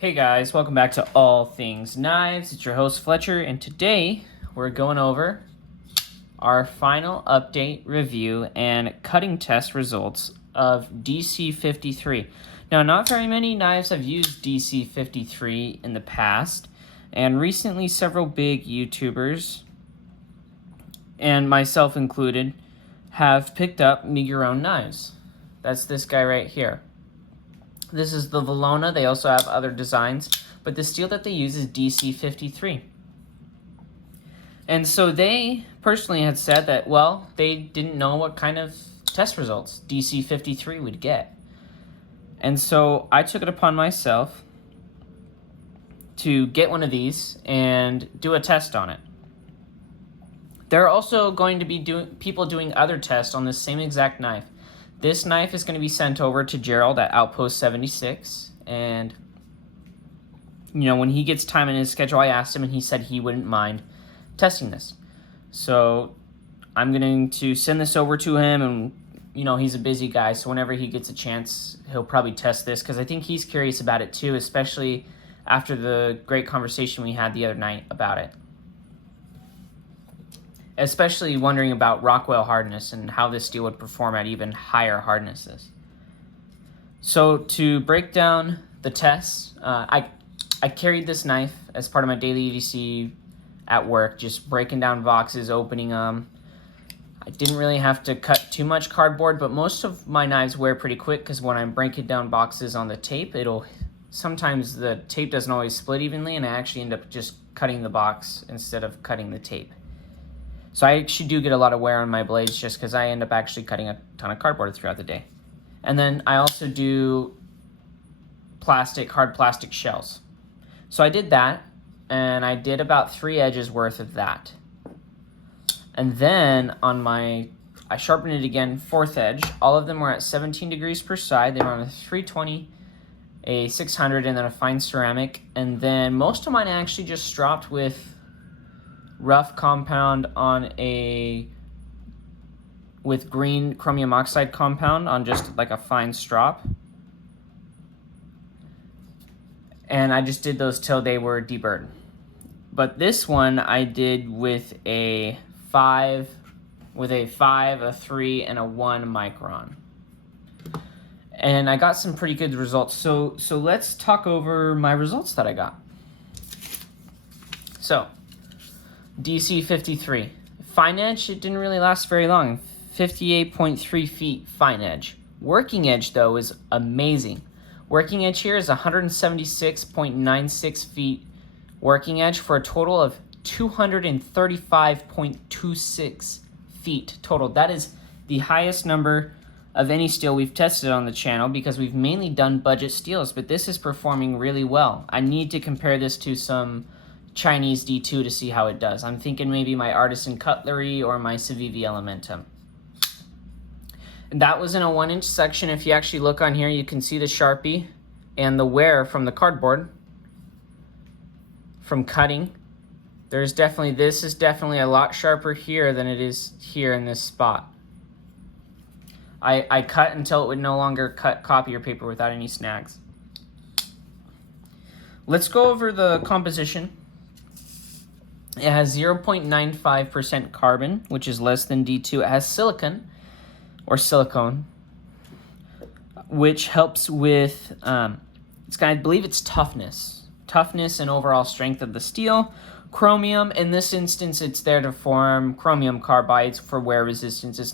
Hey guys, welcome back to All Things Knives. It's your host Fletcher, and today we're going over our final update, review, and cutting test results of DC53. Now, not very many knives have used DC53 in the past, and recently several big YouTubers, and myself included, have picked up Make Your Own knives. That's this guy right here. This is the Valona. They also have other designs, but the steel that they use is DC53. And so they personally had said that, well, they didn't know what kind of test results DC53 would get. And so I took it upon myself to get one of these and do a test on it. There are also going to be people doing other tests on this same exact knife. This knife is going to be sent over to Gerald at Outpost 76, and when he gets time in his schedule, I asked him, and he said he wouldn't mind testing this. So I'm going to send this over to him, and he's a busy guy, so whenever he gets a chance, he'll probably test this, because I think he's curious about it too, especially after the great conversation we had the other night about it. Especially wondering about Rockwell hardness and how this steel would perform at even higher hardnesses. So to break down the tests, I carried this knife as part of my daily EDC at work, just breaking down boxes, opening them. I didn't really have to cut too much cardboard, but most of my knives wear pretty quick because when I'm breaking down boxes on the tape, sometimes the tape doesn't always split evenly, and I actually end up just cutting the box instead of cutting the tape. So I actually do get a lot of wear on my blades just because I end up actually cutting a ton of cardboard throughout the day. And then I also do hard plastic shells. So I did that, and I did about 3 edges worth of that. And then I sharpened it again, 4th edge. All of them were at 17 degrees per side. They were on a 320, a 600, and then a fine ceramic. And then most of mine I actually just stropped with rough compound with green chromium oxide compound on just like a fine strop. And I just did those till they were deburred. But this one I did with a 5, a 3, and a 1 micron. And I got some pretty good results. So let's talk over my results that I got. So DC53. Fine edge, it didn't really last very long. 58.3 feet fine edge. Working edge, though, is amazing. Working edge here is 176.96 feet working edge for a total of 235.26 feet total. That is the highest number of any steel we've tested on the channel because we've mainly done budget steels, but this is performing really well. I need to compare this to some Chinese D2 to see how it does. I'm thinking maybe my Artisan Cutlery or my Civivi Elementum. And that was in a 1-inch section. If you actually look on here, you can see the Sharpie and the wear from the cardboard from cutting. This is definitely a lot sharper here than it is here in this spot. I cut until it would no longer cut copier paper without any snags. Let's go over the composition. It has 0.95% carbon, which is less than D2. It has silicone, which helps with, I believe it's toughness and overall strength of the steel. Chromium, in this instance, it's there to form chromium carbides for wear resistance. It's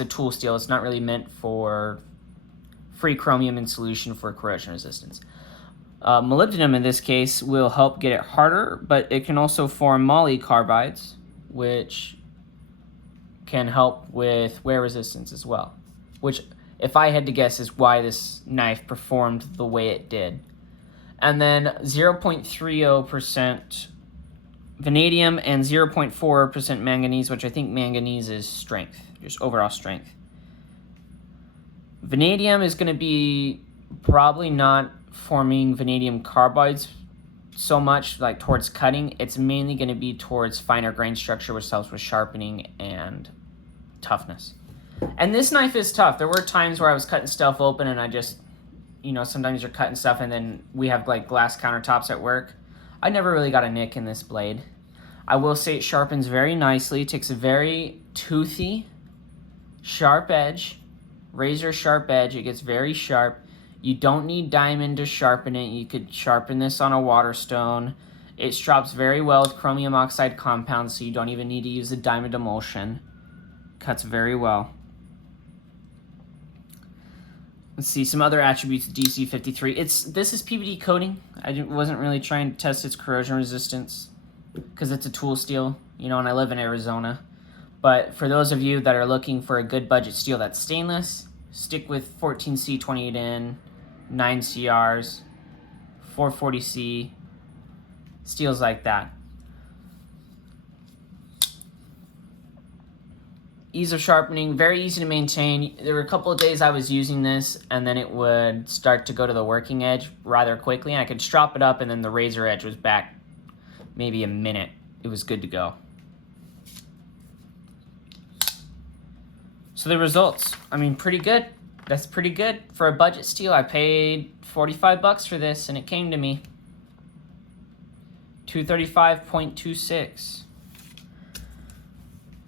a tool steel. It's not really meant for free chromium in solution for corrosion resistance. Molybdenum in this case will help get it harder, but it can also form moly carbides, which can help with wear resistance as well, which, if I had to guess, is why this knife performed the way it did. And then 0.30% vanadium and 0.4% manganese, which I think manganese is strength, just overall strength. Vanadium is going to be probably not forming vanadium carbides so much like towards cutting. It's mainly going to be towards finer grain structure, which helps with sharpening and toughness. And this knife is tough. There were times where I was cutting stuff open and I just you know, sometimes you're cutting stuff and then we have like glass countertops at work. I never really got a nick in this blade. I will say it sharpens very nicely. It takes a very toothy, sharp edge, razor sharp edge. It gets very sharp. You don't need diamond to sharpen it. You could sharpen this on a water stone. It strops very well with chromium oxide compounds, so you don't even need to use a diamond emulsion. Cuts very well. Let's see some other attributes of DC53. This is PVD coating. I wasn't really trying to test its corrosion resistance because it's a tool steel, you know, and I live in Arizona. But for those of you that are looking for a good budget steel that's stainless, stick with 14C 28N, 9CRs, 440C, steels like that. Ease of sharpening, very easy to maintain. There were a couple of days I was using this and then it would start to go to the working edge rather quickly, and I could strop it up and then the razor edge was back maybe a minute. It was good to go. So the results, I mean, pretty good. That's pretty good. For a budget steel, I paid 45 bucks for this and it came to me. 235.26.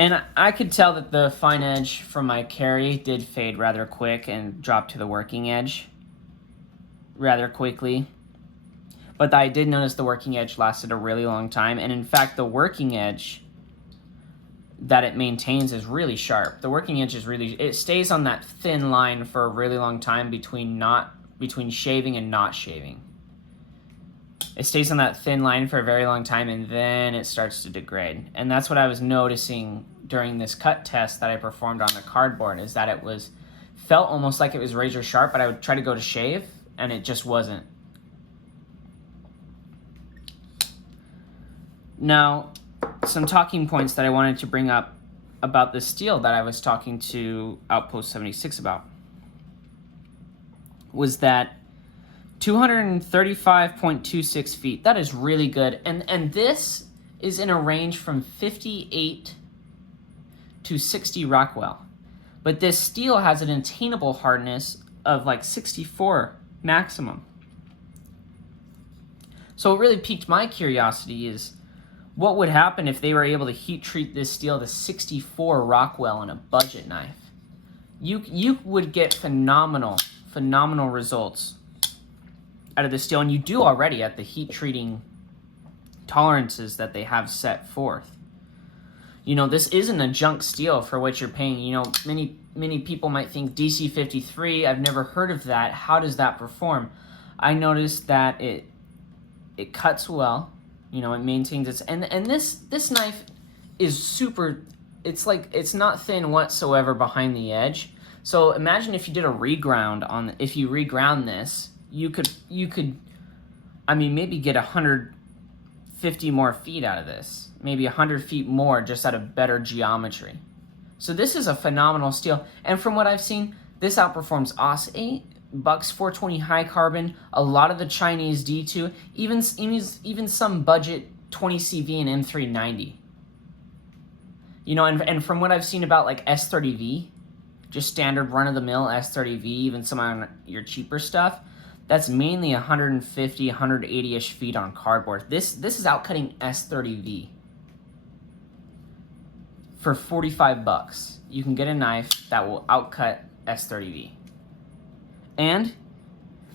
And I could tell that the fine edge from my carry did fade rather quick and drop to the working edge rather quickly. But I did notice the working edge lasted a really long time. And in fact, the working edge that it maintains is really sharp. The working edge is really, it stays on that thin line for a really long time between shaving and not shaving. It stays on that thin line for a very long time and then it starts to degrade. And that's what I was noticing during this cut test that I performed on the cardboard, is that it felt almost like it was razor sharp, but I would try to go to shave and it just wasn't. Now, some talking points that I wanted to bring up about the steel that I was talking to Outpost 76 about was that 235.26 feet. That is really good. And this is in a range from 58 to 60 Rockwell. But this steel has an attainable hardness of like 64 maximum. So what really piqued my curiosity is what would happen if they were able to heat treat this steel to 64 Rockwell in a budget knife. You would get phenomenal results out of the steel, and you do already at the heat treating tolerances that they have set forth. You know, this isn't a junk steel for what you're paying. You know, many people might think DC53, I've never heard of that. How does that perform? I noticed that it cuts well. You know, it maintains its, and this knife is super, it's not thin whatsoever behind the edge. So imagine if you did a reground if you reground this, you could, I mean, maybe get 150 more feet out of this, maybe 100 feet more just out of better geometry. So this is a phenomenal steel. And from what I've seen, this outperforms OS 8, Bucks 420 high carbon, a lot of the Chinese D2, even some budget 20CV and M390. You know, and from what I've seen about like S30V, just standard run-of-the-mill S30V, even some on your cheaper stuff, that's mainly 150, 180-ish feet on cardboard. This is outcutting S30V. For 45 bucks, you can get a knife that will outcut S30V. And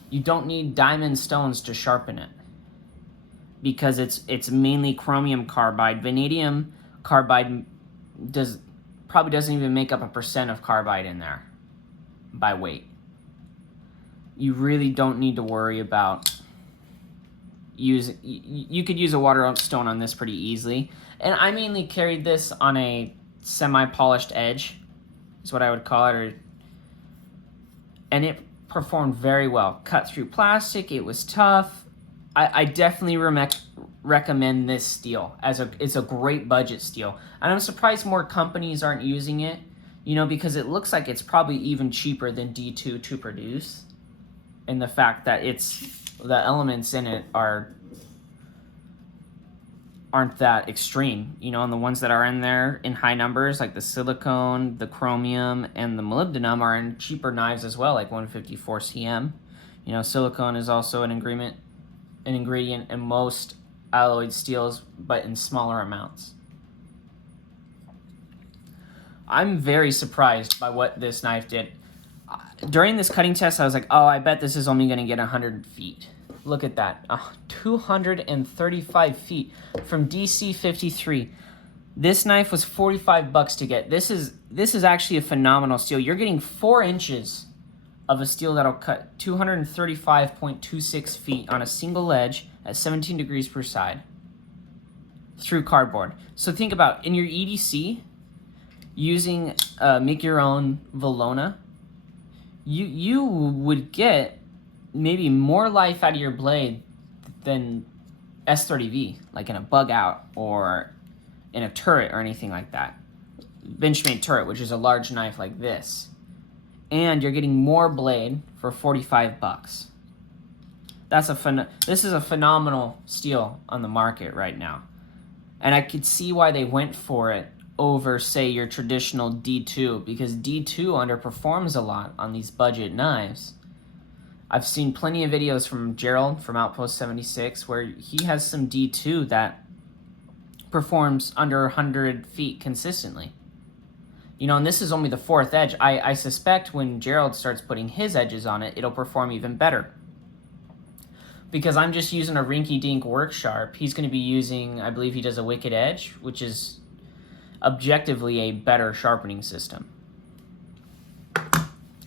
you don't need diamond stones to sharpen it, because it's mainly chromium carbide. Vanadium carbide probably doesn't even make up 1% of carbide in there by weight. You really don't need to worry about you could use a water stone on this pretty easily. And I mainly carried this on a semi-polished edge, is what I would call it, and it performed very well. Cut through plastic, it was tough. I definitely recommend this steel it's a great budget steel. And I'm surprised more companies aren't using it, you know, because it looks like it's probably even cheaper than D2 to produce. And the fact that the elements in it aren't that extreme, you know, and the ones that are in there in high numbers, like the silicone, the chromium, and the molybdenum, are in cheaper knives as well, like 154 cm. You know, silicone is also an ingredient in most alloyed steels, but in smaller amounts. I'm very surprised by what this knife did. During this cutting test, I was like, oh, I bet this is only going to get 100 feet. Look at that. 235 feet from DC53. This knife was $45 to get. This is actually a phenomenal steel. You're getting 4 inches of a steel that'll cut 235.26 feet on a single edge at 17 degrees per side through cardboard. So think about, in your EDC, using make your own Valona, you would get maybe more life out of your blade than S30V, like in a bug out or in a turret or anything like that. Benchmade turret, which is a large knife like this. And you're getting more blade for $45. This is a phenomenal steel on the market right now. And I could see why they went for it over, say, your traditional D2, because D2 underperforms a lot on these budget knives. I've seen plenty of videos from Gerald from Outpost 76 where he has some D2 that performs under 100 feet consistently. You know, and this is only the 4th edge. I suspect when Gerald starts putting his edges on it, it'll perform even better. Because I'm just using a rinky-dink work sharp. He's going to be using, I believe he does a Wicked Edge, which is objectively a better sharpening system.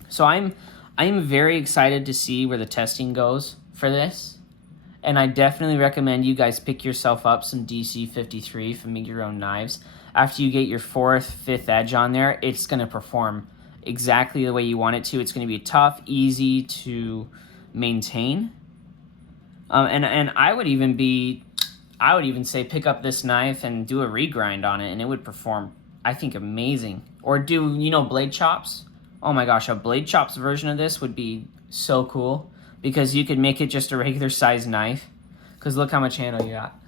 So I'm very excited to see where the testing goes for this. And I definitely recommend you guys pick yourself up some DC53 from Make Your Own Knives. After you get your 4th, 5th edge on there, it's going to perform exactly the way you want it to. It's going to be tough, easy to maintain. And I would even say pick up this knife and do a regrind on it, and it would perform, I think, amazing. Or do, you know, blade chops? Oh my gosh, a blade chops version of this would be so cool, because you could make it just a regular size knife. Because look how much handle you got.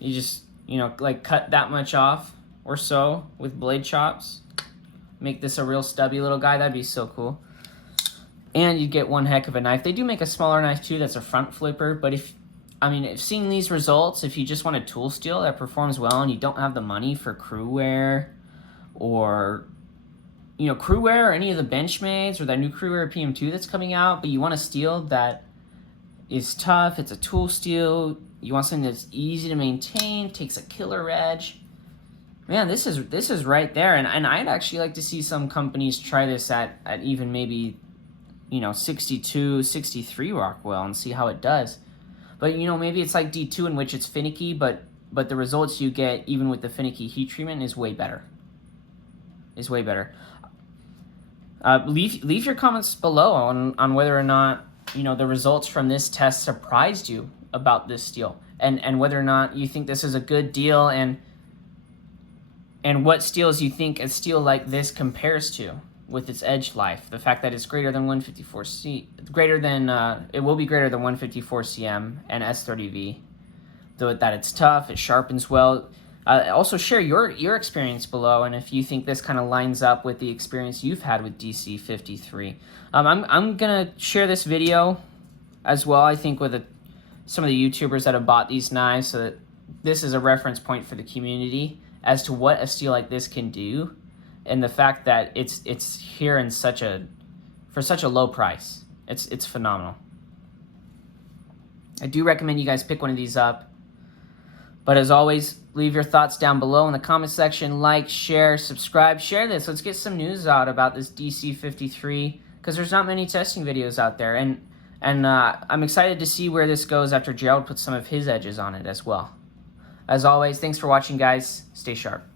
You just, you know, like cut that much off or so with blade chops. Make this a real stubby little guy. That'd be so cool. And you get one heck of a knife. They do make a smaller knife too that's a front flipper, but if seeing these results, if you just want a tool steel that performs well and you don't have the money for crew wear or, you know, crew wear or any of the Benchmades or that new crew wear PM2 that's coming out, but you want a steel that is tough, it's a tool steel, you want something that's easy to maintain, takes a killer edge, man, this is right there. And I'd actually like to see some companies try this at even maybe, you know, 62, 63 Rockwell and see how it does. But, you know, maybe it's like D2 in which it's finicky, but the results you get, even with the finicky heat treatment, is way better. Leave your comments below on whether or not, you know, the results from this test surprised you about this steel, and whether or not you think this is a good deal, and what steels you think a steel like this compares to with its edge life. The fact that it's greater than 154 it will be greater than 154 cm and S30V. Though that it's tough, it sharpens well. Also share your experience below, and if you think this kind of lines up with the experience you've had with DC53. I'm gonna share this video as well, I think, with some of the YouTubers that have bought these knives, so that this is a reference point for the community as to what a steel like this can do, and the fact that it's here in for such a low price. It's phenomenal. I do recommend you guys pick one of these up. But as always, leave your thoughts down below in the comment section. Like, share, subscribe, share this. Let's get some news out about this DC53, because there's not many testing videos out there. And I'm excited to see where this goes after Gerald puts some of his edges on it as well. As always, thanks for watching, guys. Stay sharp.